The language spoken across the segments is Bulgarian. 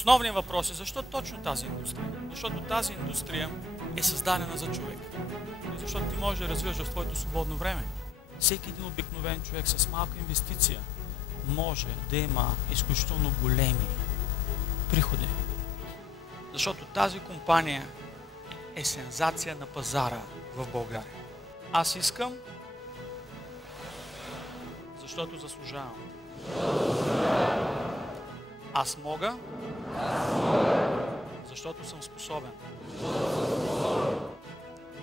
Основният въпрос е защо точно тази индустрия? Защото тази индустрия е създадена за човек. Защото ти можеш да развиваш в твоето свободно време. Всеки един обикновен човек с малка инвестиция може да има изключително големи приходи. Защото тази компания е сензация на пазара в България. Аз искам, защото заслужавам. Аз мога, защото съм способен.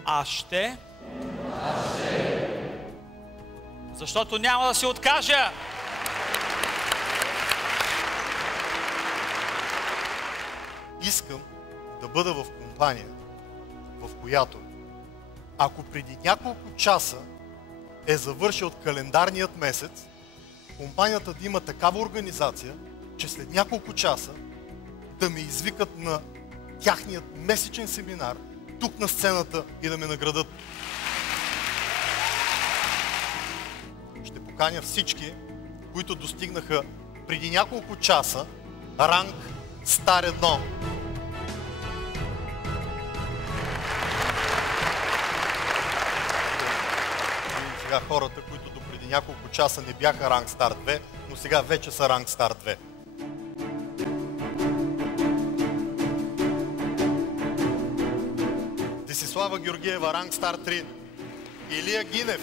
Аз ще, защото няма да се откажа. Искам да бъда в компания, в която, ако преди няколко часа е завършил календарният месец, компанията да има такава организация, че след няколко часа да ме извикат на тяхният месечен семинар тук на сцената и да ме наградат. Ще поканя всички, които достигнаха преди няколко часа ранг Стар 1. Сега хората, които до преди няколко часа не бяха ранг Стар 2, но сега вече са ранг Стар 2. Десислава Георгиева, ранг Стар 3. Илия Гинев,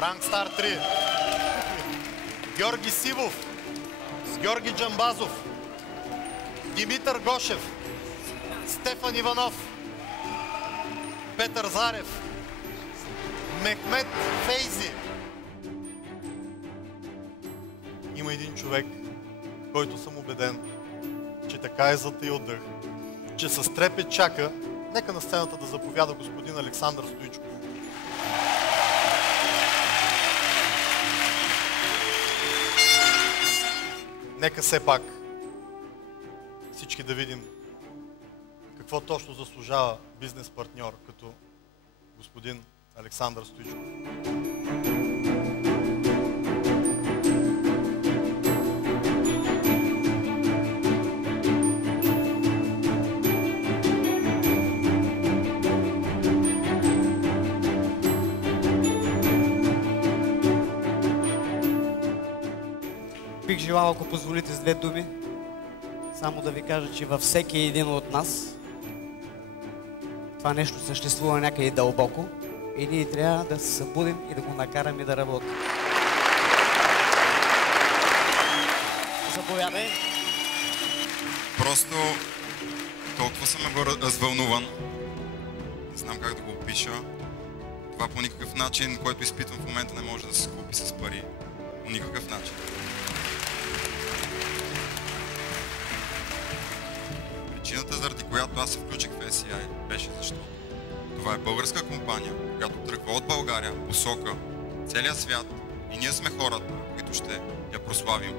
ранг Стар 3. Георги Сивов, с Георги Джамбазов. Димитър Гошев, Стефан Иванов, Петър Зарев, Мехмет Фейзи. Има един човек, който съм убеден, че така е затаил дъх, че с трепет чака. Нека на сцената да заповяда господин Александър Стоичков. Нека все пак всички да видим какво точно заслужава бизнес партньор като господин Александър Стоичков. Бих желал, ако позволите с две думи, само да ви кажа, че във всеки един от нас това нещо съществува някъде дълбоко и ние трябва да се събудим и да го накараме да работи. Заповядай. Просто толкова съм развълнуван. Не знам как да го опиша. Това по никакъв начин, което изпитвам в момента, не може да се купи с пари. По никакъв начин. Причината, заради която аз се включих в SCI, беше защото това е българска компания, която тръгва от България, посока целия свят и ние сме хората, които ще я прославим.